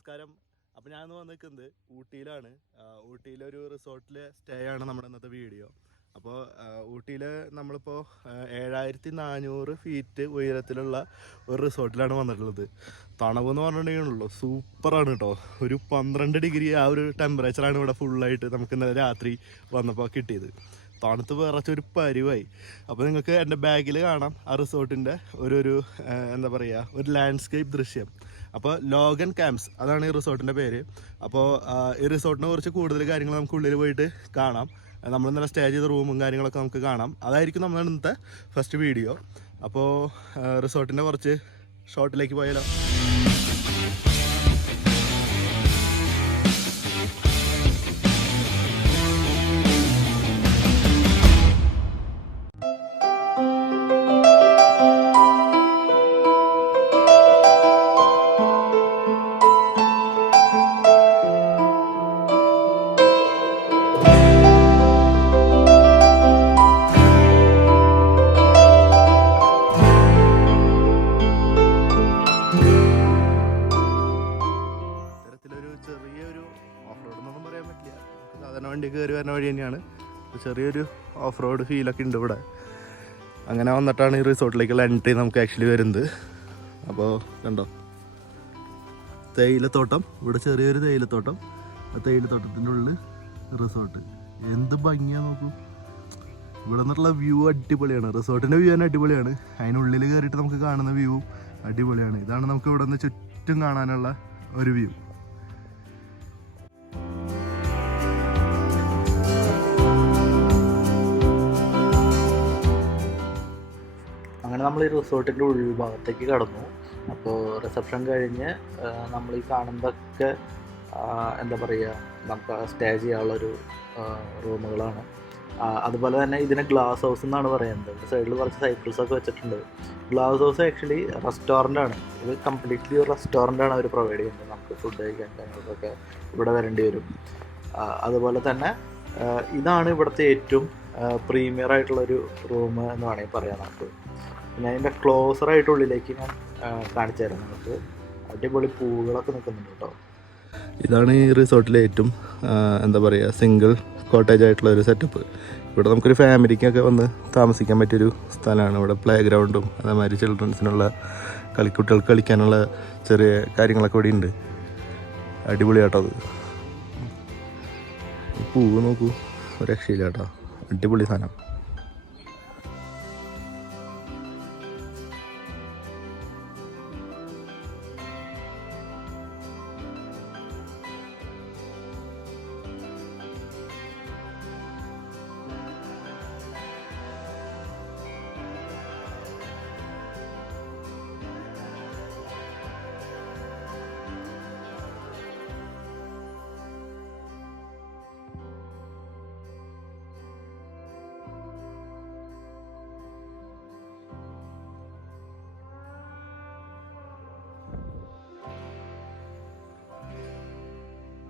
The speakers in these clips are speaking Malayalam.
നമസ്കാരം. അപ്പോൾ ഞാനിന്ന് വന്നിരിക്കുന്നത് ഊട്ടിയിലാണ്. ഊട്ടിയിലൊരു റിസോർട്ടിലെ സ്റ്റേ ആണ് നമ്മുടെ ഇന്നത്തെ വീഡിയോ. അപ്പോൾ ഊട്ടിയിൽ നമ്മളിപ്പോൾ 7400 ഫീറ്റ് ഉയരത്തിലുള്ള ഒരു റിസോർട്ടിലാണ് വന്നിട്ടുള്ളത്. തണവെന്ന് പറഞ്ഞിട്ടുണ്ടെങ്കിലുള്ളൂ സൂപ്പറാണ് കേട്ടോ. ഒരു 12 ഡിഗ്രി ആ ഒരു ടെമ്പറേച്ചറാണ് ഇവിടെ ഫുള്ളായിട്ട് നമുക്ക് ഇന്നലെ രാത്രി വന്നപ്പോൾ കിട്ടിയത്. തണുത്ത് വിറച്ചൊരു പരിവായി. അപ്പോൾ നിങ്ങൾക്ക് എൻ്റെ ബാഗിൽ കാണാം ആ റിസോർട്ടിൻ്റെ ഒരു എന്താ പറയുക, ഒരു ലാൻഡ്സ്കേപ്പ് ദൃശ്യം. അപ്പോൾ ലോഗൻ ക്യാമ്പ്സ് അതാണ് ഈ റിസോർട്ടിൻ്റെ പേര്. അപ്പോൾ ഈ റിസോർട്ടിനെ കുറിച്ച് കൂടുതൽ കാര്യങ്ങൾ നമുക്ക് ഉള്ളിൽ പോയിട്ട് കാണാം. നമ്മൾ ഇന്നലെ സ്റ്റേ ചെയ്ത റൂമും കാര്യങ്ങളൊക്കെ നമുക്ക് കാണാം. അതായിരിക്കും നമ്മുടെ ഇന്നത്തെ ഫസ്റ്റ് വീഡിയോ. അപ്പോൾ റിസോർട്ടിൻ്റെ കുറച്ച് ഷോട്ടിലേക്ക് പോയാലോ. വണ്ടി കയറി വരുന്ന വഴി തന്നെയാണ്. ചെറിയൊരു ഓഫ് റോഡ് ഫീലൊക്കെ ഉണ്ട് ഇവിടെ. അങ്ങനെ വന്നിട്ടാണ് ഈ റിസോർട്ടിലേക്കുള്ള എൻട്രി നമുക്ക് ആക്ച്വലി വരുന്നത്. അപ്പോൾ കണ്ടോ, തേയിലത്തോട്ടം, ഇവിടെ ചെറിയൊരു തേയിലത്തോട്ടം. ആ തേയിലത്തോട്ടത്തിൻ്റെ ഉള്ളിൽ റിസോർട്ട്. എന്ത് ഭംഗിയാണ് നോക്കൂ. ഇവിടെ നിന്നുള്ള വ്യൂ അടിപൊളിയാണ്. റിസോർട്ടിൻ്റെ വ്യൂ തന്നെ അടിപൊളിയാണ്. അതിനുള്ളിൽ കയറിയിട്ട് നമുക്ക് കാണുന്ന വ്യൂവും അടിപൊളിയാണ്. ഇതാണ് നമുക്ക് ഇവിടെ നിന്ന് ചുറ്റും കാണാനുള്ള ഒരു വ്യൂ. അങ്ങനെ നമ്മൾ ഈ റിസോർട്ടിൻ്റെ ഉൾഭാഗത്തേക്ക് കടന്നു. അപ്പോൾ റിസപ്ഷൻ കഴിഞ്ഞ് നമ്മൾ ഈ കാണുന്നതൊക്കെ എന്താ പറയുക, നമുക്ക് സ്റ്റേ ചെയ്യാനുള്ളൊരു റൂമുകളാണ്. അതുപോലെ തന്നെ ഇതിനെ ഗ്ലാസ് ഹൗസ് എന്നാണ് പറയുന്നത്. സൈഡിൽ കുറച്ച് സൈക്കിൾസൊക്കെ വെച്ചിട്ടുണ്ട്. ഗ്ലാസ് ഹൗസ് ആക്ച്വലി റെസ്റ്റോറൻ്റാണ്. ഇത് കംപ്ലീറ്റ്ലി ഒരു റെസ്റ്റോറൻ്റാണ് അവർ പ്രൊവൈഡ് ചെയ്യുന്നത്. നമുക്ക് ഫുഡ് കഴിക്കാൻ കാര്യങ്ങൾക്കൊക്കെ ഇവിടെ വരേണ്ടി വരും. അതുപോലെ തന്നെ ഇതാണ് ഇവിടുത്തെ ഏറ്റവും പ്രീമിയർ ആയിട്ടുള്ളൊരു റൂം എന്ന് വേണമെങ്കിൽ പറയാം നമുക്ക്. പിന്നെ അതിൻ്റെ ക്ലോസറായിട്ട് ഉള്ളിലേക്ക് ഞാൻ കാണിച്ചു തരാം. നമുക്ക് അടിപൊളി പൂവുകളൊക്കെ നിൽക്കുന്നുണ്ട് കേട്ടോ. ഇതാണ് ഈ റിസോർട്ടിലെ ഏറ്റവും എന്താ പറയുക, സിംഗിൾ കോട്ടേജ് ആയിട്ടുള്ള ഒരു സെറ്റപ്പ്. ഇവിടെ നമുക്കൊരു ഫാമിലിക്കൊക്കെ വന്ന് താമസിക്കാൻ പറ്റിയൊരു സ്ഥലമാണ്. ഇവിടെ പ്ലേ ഗ്രൗണ്ടും അതേമാതിരി ചിൽഡ്രൻസിനുള്ള കുട്ടികൾക്ക് കളിക്കാനുള്ള ചെറിയ കാര്യങ്ങളൊക്കെ ഇവിടെ ഉണ്ട്. അടിപൊളിയാട്ടോ അത്. പൂവ് നോക്കൂ, ഒരു രക്ഷയില്ല കേട്ടോ, അടിപൊളി സാധനം.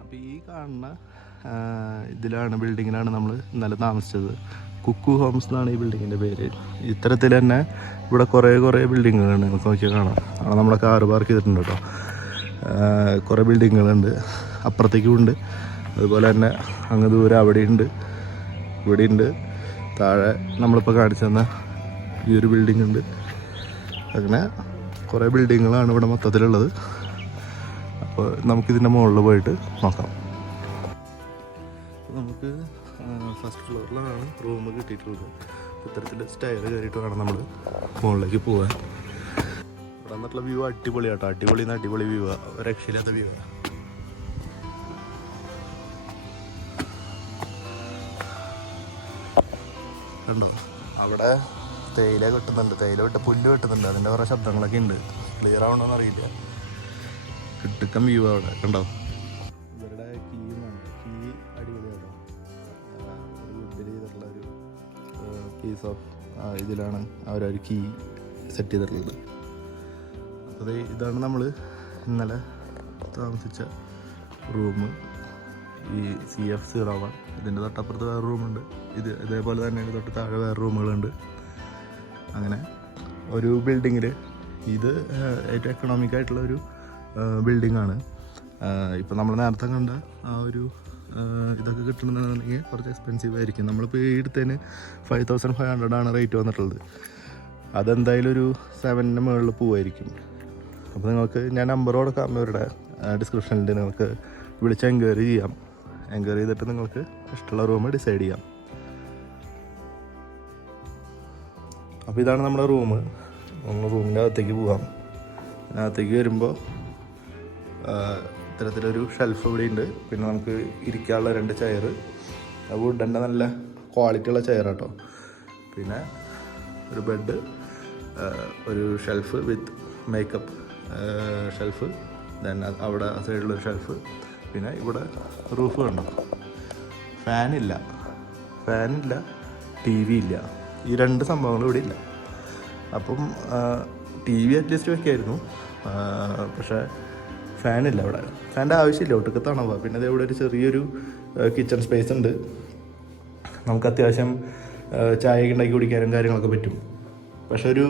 അപ്പോൾ ഈ കാണുന്ന ബിൽഡിങ്ങിലാണ് നമ്മൾ ഇന്നലെ താമസിച്ചത്. കുക്കു ഹോംസ് എന്നാണ് ഈ ബിൽഡിങ്ങിൻ്റെ പേര്. ഇത്തരത്തിൽ തന്നെ ഇവിടെ കുറേ ബിൽഡിങ്ങുകളുണ്ട്. നമുക്ക് നോക്കിയാൽ കാണാം. അവിടെ നമ്മളെ കാറ് പാർക്ക് ചെയ്തിട്ടുണ്ട് കേട്ടോ. കുറേ ബിൽഡിങ്ങുകളുണ്ട്, അപ്പുറത്തേക്കും ഉണ്ട്. അതുപോലെ തന്നെ അങ്ങ് ദൂരെ അവിടെയുണ്ട്, ഇവിടെയുണ്ട്. താഴെ നമ്മളിപ്പോൾ കാണിച്ചു തന്ന ഈ ഒരു ബിൽഡിംഗ് ഉണ്ട്. അങ്ങനെ കുറേ ബിൽഡിങ്ങുകളാണ് ഇവിടെ മൊത്തത്തിലുള്ളത്. അപ്പോൾ നമുക്കിതിൻ്റെ മുകളിൽ പോയിട്ട് നോക്കാം. നമുക്ക് ഫസ്റ്റ് ഫ്ലോറിലാണ് റൂം കിട്ടിയിട്ടുള്ളത്. ഇത്തരത്തിൽ സ്റ്റെയർ കയറിയിട്ട് വേണം നമ്മൾ മുകളിലേക്ക് പോകാൻ. ഇവിടെ വന്നിട്ടുള്ള വ്യൂ അടിപൊളിയാട്ടോ. അടിപൊളി വ്യൂ ആണ്, ഒരു രക്ഷയില്ലാത്ത വ്യൂ ആണ്. കണ്ടോ, അവിടെ തേയില കിട്ടുന്നുണ്ട്, തേയില വിട്ട് പുല്ല് കിട്ടുന്നുണ്ട്. അതിൻ്റെ കുറേ ശബ്ദങ്ങളൊക്കെ ഉണ്ട്. ക്ലിയർ ആവണമെന്ന് അറിയില്ല. കിട്ടുക്കം വ്യൂ അവിടെ കണ്ടോ. ഇവരുടെ കീ അടിപൊളിയാട്ടോ. ഒരു വുഡിൽ ചെയ്തിട്ടുള്ള ഒരു പീസ് ഓഫ് ഇതിലാണ് അവരൊരു കീ സെറ്റ് ചെയ്തിട്ടുള്ളത്. അപ്പോൾ ഇതാണ് നമ്മൾ ഇന്നലെ താമസിച്ച റൂം, ഈ CF01. ഇതിൻ്റെ തൊട്ടപ്പുറത്ത് വേറെ റൂമുണ്ട്. ഇതേപോലെ തന്നെ തൊട്ട് താഴെ വേറെ റൂമുകളുണ്ട്. അങ്ങനെ ഒരു ബിൽഡിങ്ങിൽ ഇത് ഏറ്റവും എക്കണോമിക് ആയിട്ടുള്ളൊരു ബിൽഡിങ്ങാണ്. ഇപ്പോൾ നമ്മൾ നേരത്തെ കണ്ട ആ ഒരു ഇതൊക്കെ കിട്ടണമെന്നുണ്ടെങ്കിൽ കുറച്ച് എക്സ്പെൻസീവ് ആയിരിക്കും. നമ്മളിപ്പോൾ ഈ എടുത്തതിന് 5500 ആണ് റേറ്റ് വന്നിട്ടുള്ളത്. അതെന്തായാലും ഒരു 7ന് മുകളിൽ പോവായിരിക്കും. അപ്പോൾ നിങ്ങൾക്ക് ഞാൻ നമ്പർ കൊടുക്കാം ഇവരുടെ ഡിസ്ക്രിപ്ഷനിൽ. നിങ്ങൾക്ക് വിളിച്ച് എൻക്വയറി ചെയ്യാം. എൻക്വയറി ചെയ്തിട്ട് നിങ്ങൾക്ക് ഇഷ്ടമുള്ള റൂം ഡിസൈഡ് ചെയ്യാം. അപ്പോൾ ഇതാണ് നമ്മുടെ റൂം. നമ്മൾ റൂമിൻ്റെ അകത്തേക്ക് പോകാം. അതിനകത്തേക്ക് വരുമ്പോൾ ഇത്തരത്തിലൊരു ഷെൽഫ് ഇവിടെ ഉണ്ട്. പിന്നെ നമുക്ക് ഇരിക്കാനുള്ള 2 ചെയർ, വുഡൻ്റെ നല്ല ക്വാളിറ്റിയുള്ള ചെയർ കേട്ടോ. പിന്നെ ഒരു ബെഡ്, ഒരു shelf with makeup shelf, then അവിടെ സൈഡിലൊരു ഷെൽഫ്. പിന്നെ ഇവിടെ റൂഫ് കണ്ടോ, ഫാനില്ല, TV ഇല്ല. ഈ 2 സംഭവങ്ങളും ഇവിടെ ഇല്ല. അപ്പം TV അറ്റ്ലീസ്റ്റ് വെക്കായിരുന്നു, പക്ഷേ ഫാനില്ല ഇവിടെ. ഫാനിൻ്റെ ആവശ്യമില്ല, ഒട്ടുക്ക് തണുവാ. പിന്നെ അത് ഇവിടെ ഒരു ചെറിയൊരു കിച്ചൺ സ്പേസ് ഉണ്ട്. നമുക്ക് അത്യാവശ്യം ചായയൊക്കെ ഉണ്ടാക്കി കുടിക്കാനും കാര്യങ്ങളൊക്കെ പറ്റും. പക്ഷെ ഒരു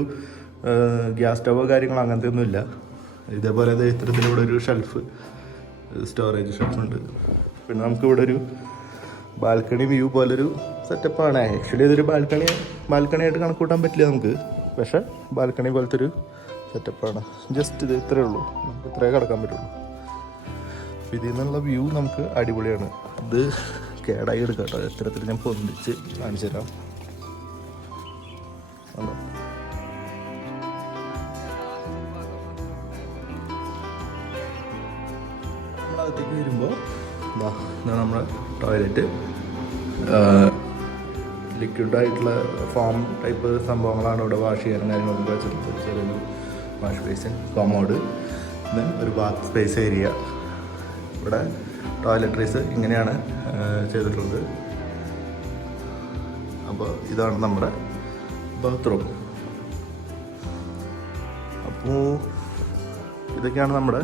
ഗ്യാസ് സ്റ്റവോ കാര്യങ്ങളോ അങ്ങനത്തെ ഒന്നുമില്ല. ഇതേപോലെ ഇത്തരത്തിലൂടെ ഒരു ഷെൽഫ്, സ്റ്റോറേജ് ഷെൽഫുണ്ട്. പിന്നെ നമുക്കിവിടെ ഒരു ബാൽക്കണി വ്യൂ പോലൊരു സെറ്റപ്പാണ്. ആക്ച്വലി ഇതൊരു ബാൽക്കണിയായിട്ട് കണക്ക് കൂട്ടാൻ പറ്റില്ല നമുക്ക്, പക്ഷേ ബാൽക്കണി പോലത്തെ ഒരു സെറ്റപ്പാണ്. ജസ്റ്റ് ഇത് ഇത്രയേ ഉള്ളൂ, നമുക്ക് ഇത്രയേ കിടക്കാൻ പറ്റുള്ളൂ. അപ്പോൾ ഇതിൽ നിന്നുള്ള വ്യൂ നമുക്ക് അടിപൊളിയാണ്. ഇത് കേടായി എടുക്കാം കേട്ടോ. ഇത്തരത്തിൽ ഞാൻ പൊന്തിച്ച് കാണിച്ചു തരാം. നമ്മളകത്തേക്ക് വരുമ്പോൾ ഇതാണ് നമ്മുടെ ടോയ്ലറ്റ്. ലിക്വിഡായിട്ടുള്ള ഫോം ടൈപ്പ് സംഭവങ്ങളാണ് ഇവിടെ വാഷ് ചെയ്യാനും കാര്യങ്ങളൊക്കെ വെച്ചിട്ട്. ചെറിയൊരു വാഷ് ബേസിൻ, കൊമോഡ്, ദെൻ ഒരു ബാത്ത് സ്പേസ് ഏരിയ. ഇവിടെ ടോയ്ലറ്ററീസ് ഇങ്ങനെയാണ് ചെയ്തിട്ടുള്ളത്. അപ്പോൾ ഇതാണ് നമ്മുടെ ബാത്റൂം. അപ്പോൾ ഇതൊക്കെയാണ് നമ്മുടെ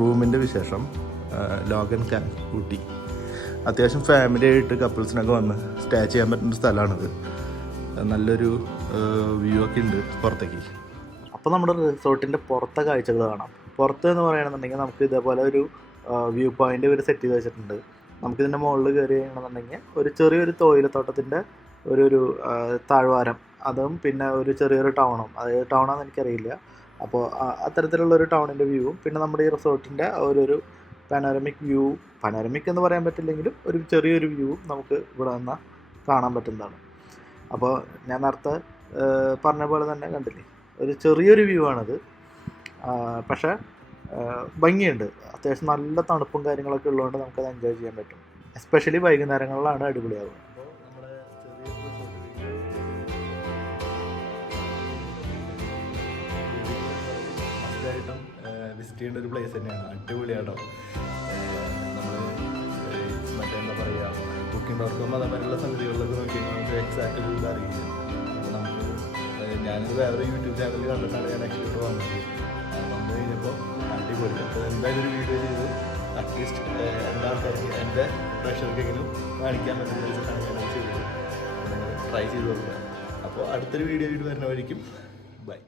റൂമിൻ്റെ വിശേഷം. Logan camp Ooty. അത്യാവശ്യം ഫാമിലി ആയിട്ട് കപ്പിൾസിനൊക്കെ വന്ന് സ്റ്റേ ചെയ്യാൻ പറ്റുന്ന സ്ഥലമാണിത്. നല്ലൊരു വ്യൂ ഒക്കെ ഉണ്ട് പുറത്തേക്ക്. അപ്പോൾ നമ്മുടെ റിസോർട്ടിൻ്റെ പുറത്തെ കാഴ്ചകൾ കാണാം. പുറത്ത് എന്ന് പറയുകയാണെന്നുണ്ടെങ്കിൽ നമുക്ക് ഇതേപോലെ ഒരു വ്യൂ പോയിൻ്റ് ഇവർ സെറ്റ് ചെയ്ത് വെച്ചിട്ടുണ്ട്. നമുക്കിതിൻ്റെ മുകളിൽ കയറി കഴിയണമെന്നുണ്ടെങ്കിൽ ഒരു ചെറിയൊരു തോയിലത്തോട്ടത്തിൻ്റെ ഒരു താഴ്വാരം, അതും പിന്നെ ഒരു ചെറിയൊരു ടൗണും, അതായത് ടൗണാണെന്ന് എനിക്കറിയില്ല. അപ്പോൾ അത്തരത്തിലുള്ളൊരു ടൗണിൻ്റെ വ്യൂവും പിന്നെ നമ്മുടെ ഈ റിസോർട്ടിൻ്റെ ഒരു പാനോരമിക് എന്ന് പറയാൻ പറ്റില്ലെങ്കിലും ഒരു ചെറിയൊരു വ്യൂവും നമുക്ക് ഇവിടെ നിന്ന് കാണാൻ പറ്റുന്നതാണ്. അപ്പോൾ ഞാൻ നേരത്തെ പറഞ്ഞ പോലെ തന്നെ കണ്ടില്ലേ, ഒരു ചെറിയൊരു വ്യൂ ആണിത്. പക്ഷേ ഭംഗിയുണ്ട്. അത്യാവശ്യം നല്ല തണുപ്പും കാര്യങ്ങളൊക്കെ ഉള്ളതുകൊണ്ട് നമുക്കത് എൻജോയ് ചെയ്യാൻ പറ്റും. എസ്പെഷ്യലി വൈകുന്നേരങ്ങളിലാണ് അടിപൊളിയാവുക. വിസിറ്റ് ചെയ്യേണ്ട ഒരു പ്ലേസ് തന്നെയാണ്. അടിപൊളിയാട്ടോ. നമ്മൾ മറ്റേ എന്താ പറയുക, ബുക്കിംഗ്.com അതേപോലെയുള്ള സംഗതികളിലൊക്കെ നോക്കിയാൽ നമുക്ക് എക്സാക്റ്റ് ഒരു ഇതറിയില്ല. അപ്പോൾ നമുക്ക് ഞാനത് വേറെ യൂട്യൂബ് ചാനലിൽ കണ്ടിട്ടാണ് ഞാൻ ആക്ച്വലി ഇവിടെ വന്നത്. വന്നു കഴിഞ്ഞപ്പോൾ അടിപൊളി. അപ്പോൾ എന്തായാലും ഒരു വീഡിയോ ചെയ്തു അറ്റ്ലീസ്റ്റ് എൻ്റെ ആൾക്കാർക്ക്, എൻ്റെ പ്രേക്ഷകർക്കെങ്കിലും കാണിക്കാൻ പറ്റുന്ന വെച്ചിട്ടാണ് ഞാനത് ചെയ്തത്. ട്രൈ ചെയ്ത് നോക്കുക. അപ്പോൾ അടുത്തൊരു വീഡിയോ വരുന്നവരിക്കും ബൈ.